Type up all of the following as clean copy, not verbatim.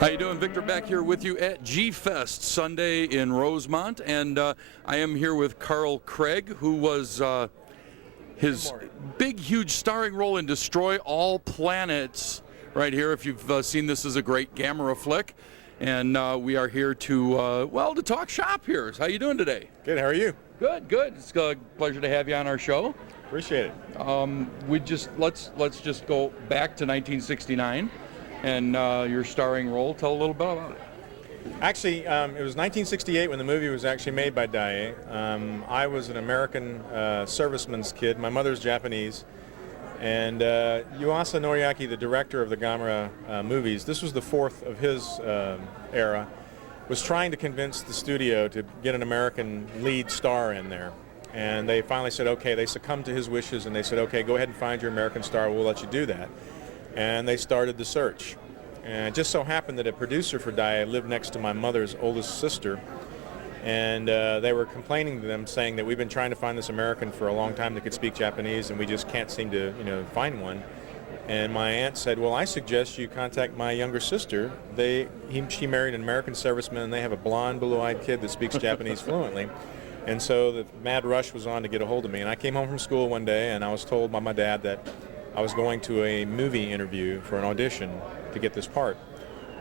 How you doing? Victor back here with you at G-Fest Sunday in Rosemont, and I am here with Carl Craig, who was his big, huge starring role in Destroy All Planets right here. If you've seen this, is a great Gamera flick, and we are here to to talk shop here. How you doing today? Good. How are you? Good, good. It's a pleasure to have you on our show. Appreciate it. Let's just go back to 1969. And your starring role. Tell a little bit about it. Actually, it was 1968 when the movie was actually made by Daiei. I was an American serviceman's kid. My mother's Japanese. And Yuasa Noriaki, the director of the Gamera movies, this was the fourth of his era, was trying to convince the studio to get an American lead star in there. And they finally said, okay, they succumbed to his wishes, and they said, okay, go ahead and find your American star, we'll let you do that. And they started the search. And it just so happened that a producer for Daiei lived next to my mother's oldest sister, and they were complaining to them, saying that we've been trying to find this American for a long time that could speak Japanese, and we just can't seem to, find one. And my aunt said, well, I suggest you contact my younger sister. She married an American serviceman, and they have a blonde, blue-eyed kid that speaks Japanese fluently. And so the mad rush was on to get a hold of me. And I came home from school one day, and I was told by my dad that I was going to a movie interview for an audition to get this part.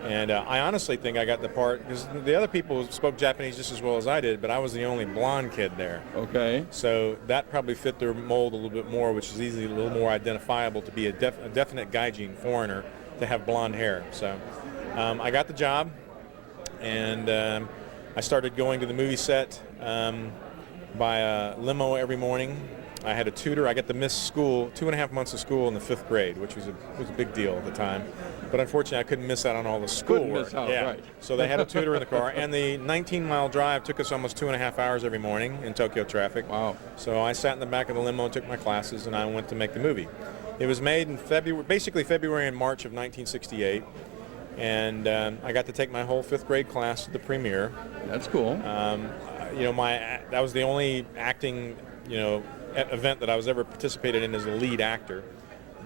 And I honestly think I got the part because the other people spoke Japanese just as well as I did, but I was the only blonde kid there. Okay. So that probably fit their mold a little bit more, which is easily a little more identifiable to be a definite gaijin foreigner to have blonde hair. So I got the job, and I started going to the movie set by a limo every morning. I had a tutor. I got to miss school, 2.5 months of school in the 5th grade, which was a big deal at the time. But unfortunately, I couldn't miss out on all the schoolwork. Right. So they had a tutor in the car, and the 19-mile drive took us almost 2.5 hours every morning in Tokyo traffic. Wow. So I sat in the back of the limo and took my classes, and I went to make the movie. It was made in February and March of 1968, and I got to take my whole 5th grade class to the premiere. That's cool. That was the only acting, event that I was ever participated in as a lead actor.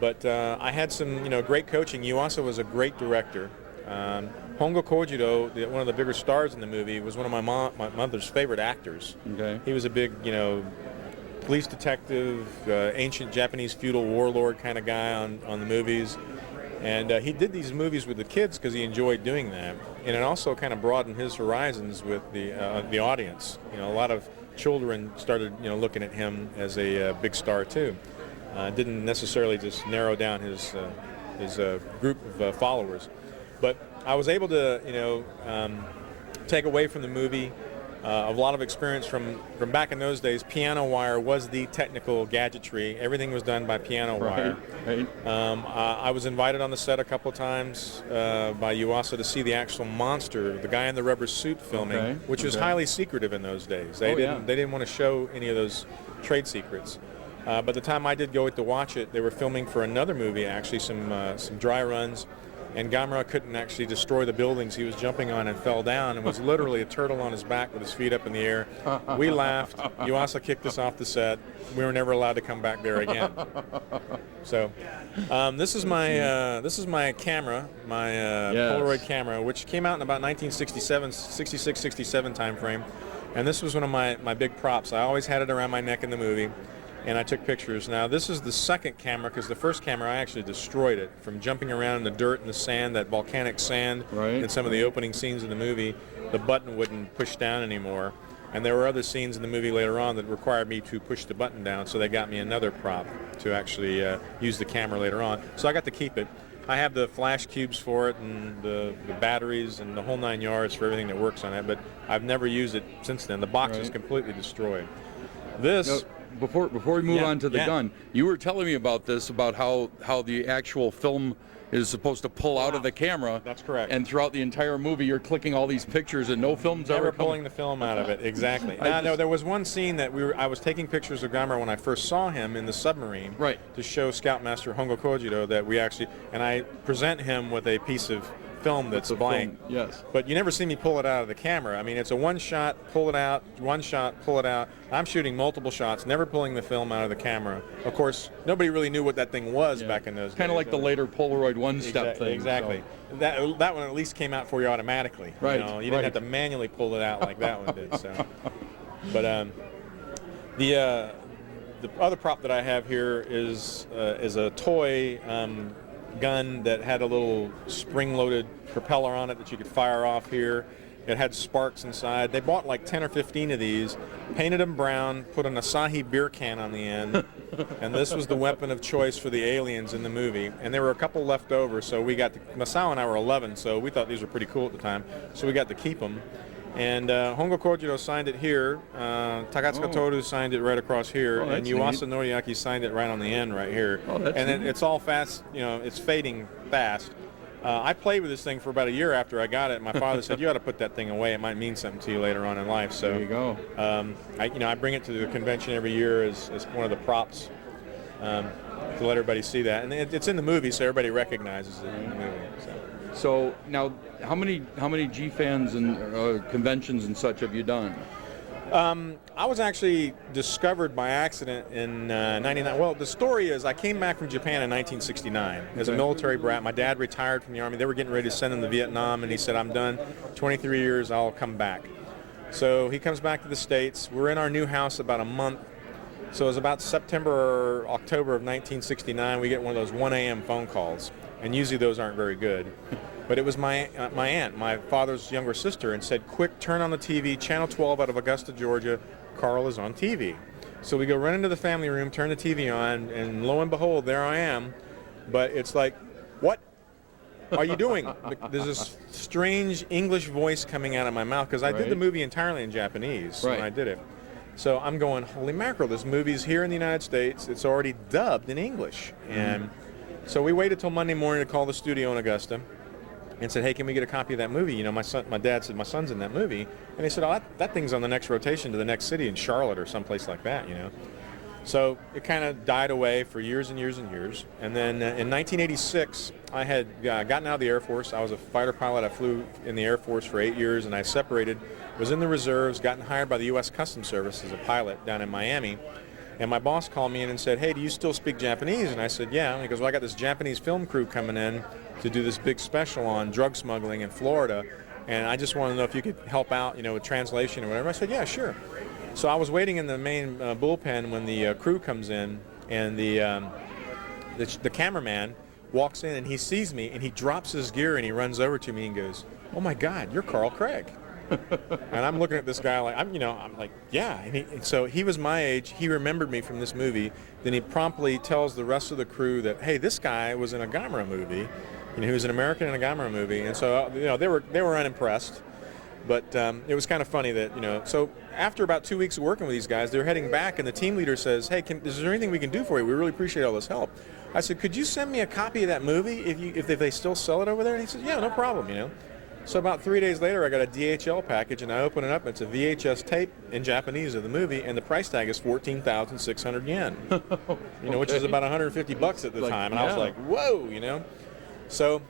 But I had some, great coaching. Yuasa was a great director. Hongo Kojiro, one of the bigger stars in the movie, was one of my mother's favorite actors. Okay. He was a big, police detective, ancient Japanese feudal warlord kind of guy on the movies. And he did these movies with the kids because he enjoyed doing that. And it also kind of broadened his horizons with the audience. A lot of children started, looking at him as a big star too. Didn't necessarily just narrow down his group of followers, but I was able to, take away from the movie a lot of experience from back in those days. Piano wire was the technical gadgetry. Everything was done by piano wire. Right. I was invited on the set a couple of times by Yuasa to see the actual monster, the guy in the rubber suit filming, which was highly secretive in those days. They didn't want to show any of those trade secrets. By the time I did go to watch it, they were filming for another movie, actually, some dry runs. And Gamera couldn't actually destroy the buildings he was jumping on and fell down and was literally a turtle on his back with his feet up in the air. We laughed. Yuasa kicked us off the set. We were never allowed to come back there again. So this is my camera, my Polaroid camera, which came out in about 66, 67 time frame. And this was one of my big props. I always had it around my neck in the movie. And I took pictures. Now, this is the second camera, because the first camera, I actually destroyed it from jumping around in the dirt and the sand, that volcanic sand. Right. In some of the opening scenes of the movie, the button wouldn't push down anymore. And there were other scenes in the movie later on that required me to push the button down, so they got me another prop to actually use the camera later on. So I got to keep it. I have the flash cubes for it and the batteries and the whole 9 yards for everything that works on it, but I've never used it since then. The box is completely destroyed. This... Before we move on to the gun, you were telling me about this, about how the actual film is supposed to pull out of the camera. That's correct. And throughout the entire movie, you're clicking all these pictures, and no film's ever pulling the film out of it. Exactly. No, there was one scene that I was taking pictures of Gamera when I first saw him in the submarine. Right. To show Scoutmaster Hongo Kojiro that we actually, and I present him with a piece of film that's the blank. film, yes. But you never see me pull it out of the camera. I mean, it's a one shot, pull it out, one shot, pull it out. I'm shooting multiple shots, never pulling the film out of the camera. Of course, nobody really knew what that thing was back in those days. Kind of like the later Polaroid one-step thing. Exactly. So. That one at least came out for you automatically. Right. You know? You didn't have to manually pull it out like that one did. So. But the other prop that I have here is a toy gun that had a little spring-loaded propeller on it that you could fire off here. It had sparks inside. They bought like 10 or 15 of these, painted them brown, put an Asahi beer can on the end, and this was the weapon of choice for the aliens in the movie. And there were a couple left over, so we got Masao and I were 11, so we thought these were pretty cool at the time, so we got to keep them. And Hongo Kojiro signed it here, Takatsuka Toru signed it right across here, and Yuasa Noriaki signed it right on the end right here. And it's all fast, you know, it's fading fast. I played with this thing for about a year after I got it. My father said, you ought to put that thing away. It might mean something to you later on in life. So there you go. I bring it to the convention every year as one of the props to let everybody see that. And it's in the movie, so everybody recognizes it in the movie. So now, how many G-Fans and conventions and such have you done? I was actually discovered by accident in '99. Well, the story is I came back from Japan in 1969 as a military brat. My dad retired from the Army. They were getting ready to send him to Vietnam, and he said, I'm done. 23 years, I'll come back. So he comes back to the States. We're in our new house about a month. So it was about September or October of 1969. We get one of those 1 a.m. phone calls, and usually those aren't very good. But it was my aunt, my father's younger sister, and said, quick, turn on the TV, Channel 12 out of Augusta, Georgia. Carl is on TV. So we go run into the family room, turn the TV on, and lo and behold, there I am. But it's like, what are you doing? There's this strange English voice coming out of my mouth, because I did the movie entirely in Japanese when I did it. So I'm going, holy mackerel, this movie's here in the United States. It's already dubbed in English. And so we waited till Monday morning to call the studio in Augusta and said, hey, can we get a copy of that movie? You know, my dad said, my son's in that movie. And they said, oh, that thing's on the next rotation to the next city in Charlotte or someplace like that, you know. So it kind of died away for years and years and years. And then in 1986, I had gotten out of the Air Force. I was a fighter pilot. I flew in the Air Force for 8 years, and I separated, was in the reserves, gotten hired by the U.S. Customs Service as a pilot down in Miami. And my boss called me in and said, hey, do you still speak Japanese? And I said, yeah. And he goes, well, I got this Japanese film crew coming in to do this big special on drug smuggling in Florida, and I just want to know if you could help out, you know, with translation or whatever. I said, yeah, sure. So I was waiting in the main bullpen when the crew comes in, and the cameraman walks in, and he sees me, and he drops his gear, and he runs over to me and goes, oh my God, you're Carl Craig. And I'm looking at this guy like, I'm like, yeah. And so he was my age. He remembered me from this movie. Then he promptly tells the rest of the crew that, hey, this guy was in a Gamera movie. You know, he was an American in a Gamera movie. And so, you know, they were unimpressed. But it was kind of funny that, you know, so after about 2 weeks of working with these guys, they're heading back, and the team leader says, hey, is there anything we can do for you? We really appreciate all this help. I said, could you send me a copy of that movie if they still sell it over there? And he said, yeah, no problem, you know. So about 3 days later, I got a DHL package, and I open it up. It's a VHS tape in Japanese of the movie, and the price tag is 14,600 yen. You know, which is about 150 bucks at the time. And I was like, whoa, you know. So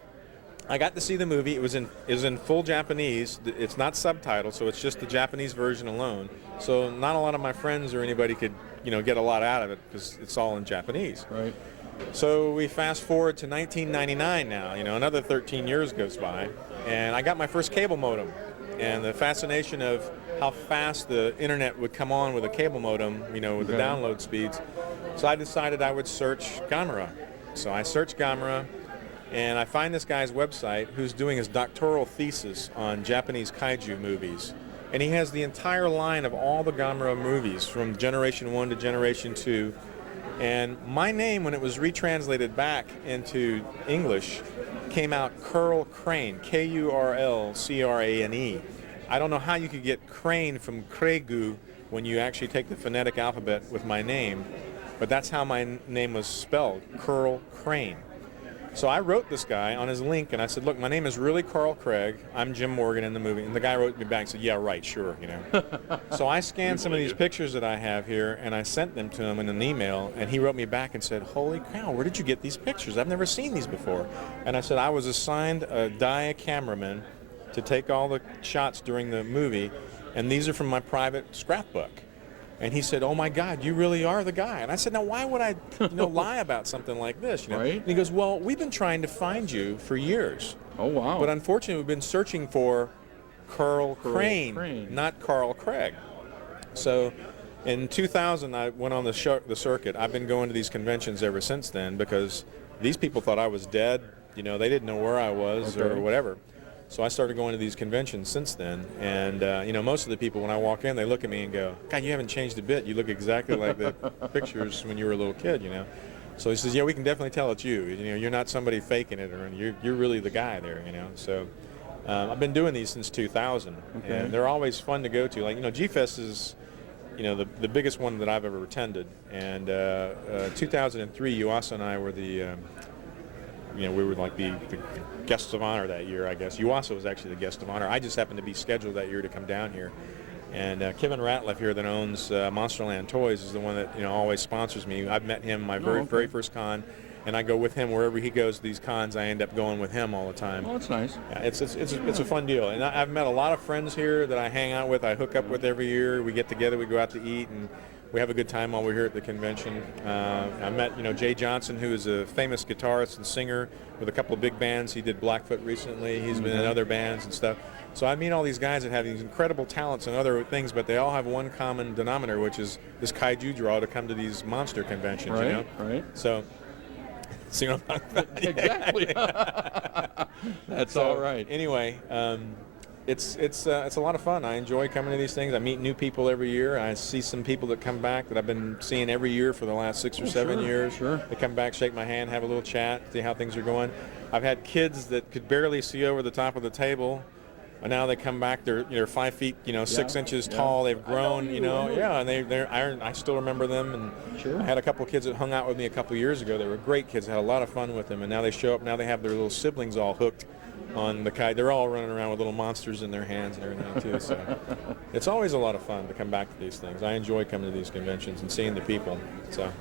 I got to see the movie. It was in full Japanese. It's not subtitled, so it's just the Japanese version alone. So not a lot of my friends or anybody could, you know, get a lot out of it because it's all in Japanese. Right. So we fast forward to 1999 now. You know, another 13 years goes by. And I got my first cable modem, and the fascination of how fast the internet would come on with a cable modem, you know, with the download speeds. So I decided I would search Gamera. So I searched Gamera, and I find this guy's website who's doing his doctoral thesis on Japanese kaiju movies. And he has the entire line of all the Gamera movies from Generation 1 to Generation 2. And my name, when it was retranslated back into English, came out Kurl Crane, Kurlcrane. I don't know how you could get Crane from Craigu when you actually take the phonetic alphabet with my name, but that's how my name was spelled, Kurl Crane. So I wrote this guy on his link, and I said, look, my name is really Carl Craig. I'm Jim Morgan in the movie. And the guy wrote me back and said, yeah, right, sure, you know. So I scanned some of these pictures that I have here, and I sent them to him in an email, and he wrote me back and said, holy cow, where did you get these pictures? I've never seen these before. And I said, I was assigned a Daiya cameraman to take all the shots during the movie, and these are from my private scrapbook. And he said, oh, my God, you really are the guy. And I said, now, why would I lie about something like this? You know? Right. And he goes, well, we've been trying to find you for years. Oh, wow. But unfortunately, we've been searching for Carl Crane, not Carl Craig. So in 2000, I went on the circuit. I've been going to these conventions ever since then because these people thought I was dead. You know, they didn't know where I was or whatever. So I started going to these conventions since then, and you know, most of the people when I walk in, they look at me and go, "God, you haven't changed a bit. You look exactly like the pictures when you were a little kid." You know. So he says, "Yeah, we can definitely tell it's you. You know, you're not somebody faking it, or you're really the guy there." You know. So I've been doing these since 2000, and they're always fun to go to. Like, you know, G-Fest is, you know, the biggest one that I've ever attended. And 2003, Yuasa and I were the you know, we were like the guests of honor that year, I guess. Yuasa was actually the guest of honor. I just happened to be scheduled that year to come down here. And Kevin Ratliff here that owns Monsterland Toys is the one that, you know, always sponsors me. I've met him my very first con, and I go with him wherever he goes to these cons. I end up going with him all the time. Oh, that's nice. Yeah, it's a fun deal. And I've met a lot of friends here that I hang out with. I hook up with every year. We get together, we go out to eat, and we have a good time while we're here at the convention. I met, you know, Jay Johnson, who is a famous guitarist and singer with a couple of big bands. He did Blackfoot recently. He's been in other bands and stuff. So I meet all these guys that have these incredible talents and other things, but they all have one common denominator, which is this kaiju draw to come to these monster conventions. Right, you know? right. So you know, exactly. That's all right. Anyway. It's a lot of fun. I enjoy coming to these things. I meet new people every year. I see some people that come back that I've been seeing every year for the last 6 or 7 years. Sure. They come back, shake my hand, have a little chat, see how things are going. I've had kids that could barely see over the top of the table, and now they come back. They're 5 feet, 6 inches tall. They've grown, and I still remember them. And I had a couple of kids that hung out with me a couple of years ago. They were great kids. I had a lot of fun with them, and now they show up. Now they have their little siblings all hooked on the kite. They're all running around with little monsters in their hands and everything too. So it's always a lot of fun to come back to these things. I enjoy coming to these conventions and seeing the people. So.